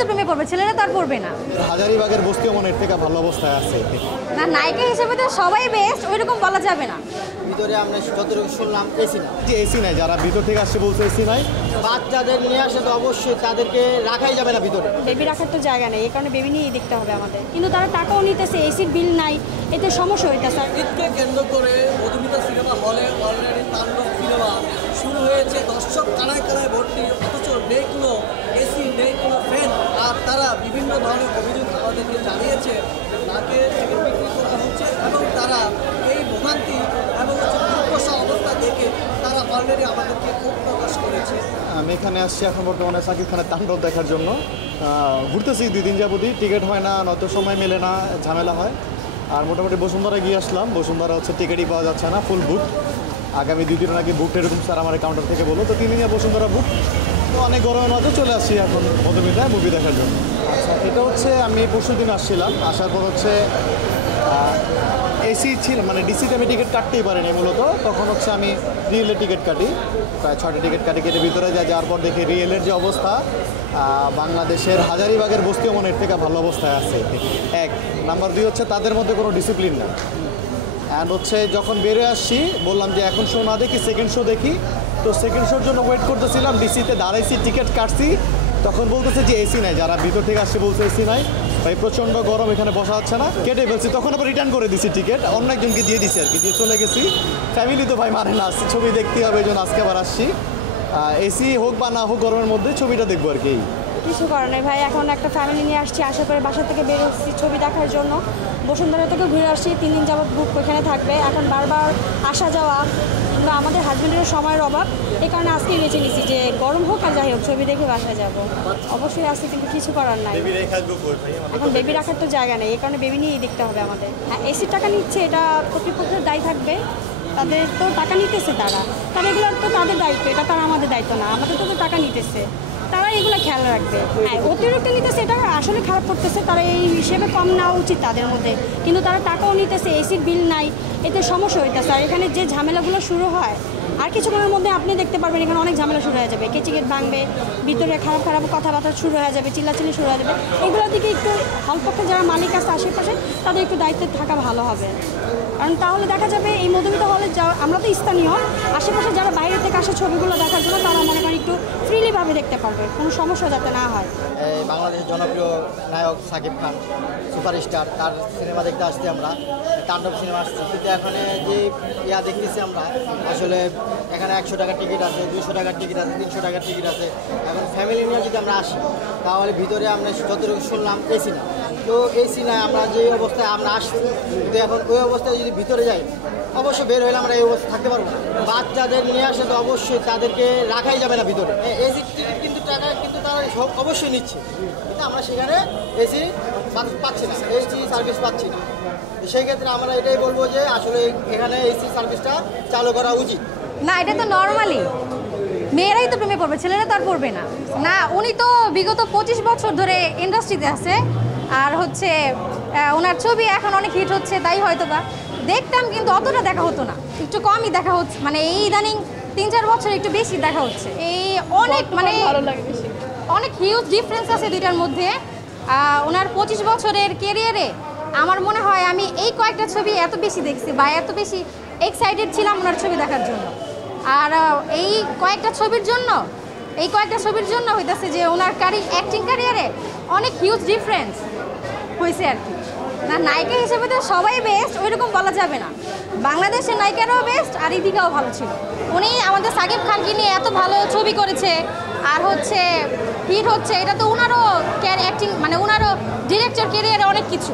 তো প্রেমে পড়বে, ছেলেরা তো আর পড়বে না। হাজারীবাগের বস্তিও মনের থেকে ভালো অবস্থায় আছে না, নায়িকা হিসেবে তো সবাই বেস্ট, ওইরকম বলা যাবে না। ভিতরে আমরা যতটুকু শুনলাম এসি না, যে এসি নাই, যারা ভিতর থেকে আসছে বলছে এসি নাই। বাচ্চাদের নিয়ে আসে তো অবশ্যই তাদেরকে রাখাই যাবে না ভিতরে। বেবি রাখার তো জায়গা নেই, এই কারণে বেবি নিয়েই দেখতে হবে আমাদের। কিন্তু তারা টাকাও নিতেছে, এসির বিল নাই, এতে সমস্যা হইতেছে। ঈদকে কেন্দ্র করে মধুমিতা সিনেমা হলে অলরেডি তাণ্ডব সিনেমা শুরু হয়েছে। দর্শক কানায় কানায় ভর্তি, অথচ নেই কোনো এসি, নেই কোনো ফ্যান। আর তারা বিভিন্ন ধরনের অভিযোগ আমাদেরকে জানিয়েছে, তাকে টিকিট বিক্রি করা হচ্ছে এবং তারা এই ভোগান্তি এবং দুর্দশা অবস্থা দেখে তারা অলরেডি আমাদেরকে ক্ষোভ প্রকাশ করেছে। আমি এখানে আসছি এখন বর্তমানে সাকিব খানের তাণ্ডব দেখার জন্য। ঘুরতেছি 2 দিন যাবতই, টিকিট হয় না, নয়তো সময় মেলে না, ঝামেলা হয়। আর মোটামুটি বসুন্ধরা গিয়ে আসলাম, বসুন্ধরা হচ্ছে টিকিটই পাওয়া যাচ্ছে না, ফুল বুক। আগামী 2 দিন আগে বুক এরকম স্যার আমার কাউন্টার থেকে বলো, তো 3 দিনে বসুন্ধরা বুক। তো অনেক গরমের মাঝে চলে আসছি এখন মধুমিতায় মুভি দেখার জন্য। আচ্ছা, এটা হচ্ছে আমি পরশু দিন আসছিলাম, আসার পর হচ্ছে এসি ছিল, মানে ডিসিতে আমি টিকিট কাটতেই পারিনি মূলত। তখন হচ্ছে আমি রিয়েলের টিকিট কাটি, প্রায় 6টা টিকিট কাটি, কেটে ভিতরে যাওয়ার পর দেখি রিয়েলের যে অবস্থা, বাংলাদেশের হাজারীবাগের বস্তিও মনের থেকে ভালো অবস্থায় আছে। 1 নাম্বার 2 হচ্ছে তাদের মধ্যে কোনো ডিসিপ্লিন না। অ্যান্ড হচ্ছে যখন বেরোয় আসছি বললাম যে এখন শো না দেখি, সেকেন্ড শো দেখি। তো সেকেন্ড শোর জন্য ওয়েট করতেছিলাম, ডিসিতে দাঁড়াইছি, টিকিট কাটছি, তখন বলতেছে যে এসি নাই, যারা ভিতর থেকে আসছে বলছে এসি নাই, ভাই প্রচণ্ড গরম, এখানে বসা হচ্ছে না, কেটে ফেলছি। তখন আবার রিটার্ন করে দিছি টিকিট, অন্য একজনকে দিয়ে দিছি আর কি, দিয়ে চলে গেছি। ফ্যামিলি তো ভাই মানে না, ছবি দেখতে হবে, এই জন্য আজকে আবার আসছি। এসি হোক বা না হোক গরমের মধ্যে ছবিটা দেখবো আর কি। কিছু করার নেই ভাই, এখন একটা ফ্যামিলি নিয়ে আসছি, আশা করে বাসা থেকে বের হচ্ছি ছবি দেখার জন্য। বসুন্ধরা থেকে ঘুরে আসছি, 3 দিন যাবত বুক ওইখানে থাকবে। এখন বারবার আসা যাওয়া কিংবা আমাদের হাজব্যান্ডের সময়ের অভাব, এই কারণে আজকেই বেছে নিচ্ছি যে গরম হোক আর যাই হোক ছবি দেখে বাসায় যাব। অবশ্যই আসছি, কিন্তু কিছু করার নাই। এখন বেবি রাখার তো জায়গা নেই, এই কারণে বেবি নিয়েই দেখতে হবে আমাদের। হ্যাঁ, এসির টাকা নিচ্ছে, এটা কর্তৃপক্ষের দায়ী থাকবে, তাদের তো টাকা নিতেছে, তারা এগুলোর তো তাদের দায়িত্ব, এটা তারা আমাদের দায়িত্ব না। আমাদের তো টাকা নিতেছে, তারা এগুলো খেয়াল রাখবে। হ্যাঁ, অতিরিক্ত নিতেছে, এটা আসলে খারাপ করতেছে, তারা এই হিসেবে কম নেওয়া উচিত তাদের মধ্যে। কিন্তু তারা টাকাও নিতেছে, এসির বিল নাই, এতে সমস্যা হইতেছে। আর এখানে যে ঝামেলাগুলো শুরু হয়, আর কিছুক্ষণের মধ্যে আপনি দেখতে পারবেন এখানে অনেক ঝামেলা শুরু হয়ে যাবে, কেচিকেট ভাঙবে, ভিতরে খারাপ খারাপ কথাবার্তা শুরু হয়ে যাবে, চিল্লাচিল্লি শুরু হয়ে যাবে। এগুলোর দিকে একটু হলপক্ষে যারা মালিক আছে আশেপাশে, তাদের একটু দায়িত্বে থাকা ভালো হবে। কারণ তাহলে দেখা যাবে এই মধুমিতা হলে আমরা তো স্থানীয়, আশেপাশে যারা বাইরে থেকে আসে ছবিগুলো দেখার জন্য, তারা মনে করেন একটু ফ্রিলিভাবে দেখতে পারবে, কোনো সমস্যা যাতে না হয়। বাংলাদেশের জনপ্রিয় নায়ক সাকিব খান, সুপারস্টার, তার সিনেমা দেখতে আসছি আমরা, তাণ্ডব সিনেমা আসছি। কিন্তু এখানে যে দেখতেছি আমরা, আসলে এখানে 100 টাকার টিকিট আছে, 200 টাকার টিকিট আছে, 300 টাকার টিকিট আছে। এখন ফ্যামিলি নিয়ে যদি আমরা আসি, তাহলে ভিতরে আমরা যতটুকু শুনলাম এসি না। তো এসি না, আমরা যে অবস্থায় আমরা আসছি, কিন্তু এখন ওই অবস্থায় যদি ভিতরে যাই, অবশ্যই বের হলে আমরা এই অবস্থা থাকতে পারবো না। বাচ্চাদের নিয়ে আসে তো অবশ্যই তাদেরকে রাখাই যাবে না ভিতরে। এসি টিকিট কিন্তু টাকা কিন্তু তারা অবশ্যই নিচ্ছে, কিন্তু আমরা সেখানে এসি পাচ্ছি না, এসি সার্ভিস পাচ্ছি না। সেই ক্ষেত্রে আমরা এটাই বলবো যে আসলে এখানে এসি সার্ভিসটা চালু করা উচিত। না, এটা তো নর্মালি মেয়েরাই তো প্রেমে পড়বে, ছেলেরা তো আর পড়বে না। না, উনি তো বিগত 25 বছর ধরে ইন্ডাস্ট্রিতে আছে, আর হচ্ছে ওনার ছবি এখন অনেক হিট হচ্ছে, তাই হয়তো বা দেখতাম, কিন্তু অতটা দেখা হতো না, একটু কমই দেখা হচ্ছে। মানে এই ইদানিং 3-4 বছর একটু বেশি দেখা হচ্ছে। এই অনেক মানে অনেক হিউজ ডিফারেন্স আছে দুইটার মধ্যে। ওনার 25 বছরের কেরিয়ারে আমার মনে হয় আমি এই কয়েকটা ছবি এত বেশি দেখছি বা এত বেশি এক্সাইটেড ছিলাম ওনার ছবি দেখার জন্য। আর এই কয়েকটা ছবির জন্য হইতেছে যে ওনার অ্যাক্টিং ক্যারিয়ারে অনেক হিউজ ডিফারেন্স হয়েছে আর কি। না, নায়িকা হিসেবে তো সবাই বেস্ট, ওইরকম বলা যাবে না। বাংলাদেশের নায়িকারাও বেস্ট, আর ইদিকাও ভালো ছিল। উনি আমাদের সাকিব খানকে নিয়ে এত ভালো ছবি করেছে, আর হচ্ছে হিট হচ্ছে, এটা তো ওনারও অ্যাক্টিং, মানে ওনারও ডিরেক্টর ক্যারিয়ারে অনেক কিছু।